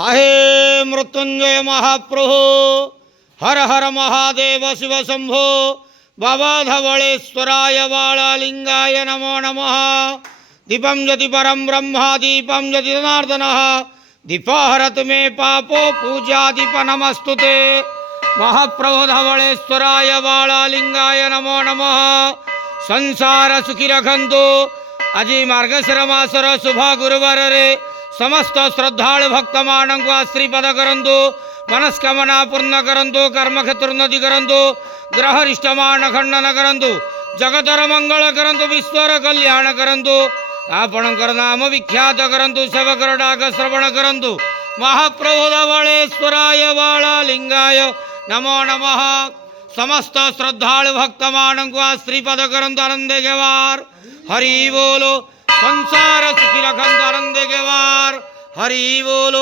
आहे मृत्युंजय महाप्रभु हर हर महादेव शिव शंभो बाबा धवलेश्वराय बालालिंगाय नमो नमः। दीपं ज्योति परम ब्रह्म दीपं ज्योति जनार्दनः दीपहरतु मे पापो पूजा दीप नमस्तुते। महाप्रभु धवलेश्वराय बालालिंगाय नमो नमः। संसार सुखी रखंतु। आज मार्गशीर मासर शुभ गुरुवार रे समस्त श्रद्धालु भक्त मानक आश्रीपद करंतु। मनस्कामना पूर्ण करंतु। कर्म क्षेत्र उन्नति करंतु। ग्रह रिष्टमान खंडन करंतु। जगतर मंगल करंतु। विश्वर कल्याण करंतु। आपणकर नाम विख्यात करंतु। सेवकर डाक श्रवण करंतु। महाप्रभु धवलेश्वराय बालालिंगाय नमो नमः। समस्त श्रद्धालु भक्त मानक आश्रीपद करंतु। आनंद गेवार हरि बोलो। संसार सुखी रखंतु। आनंद गेवार हरि बोलो।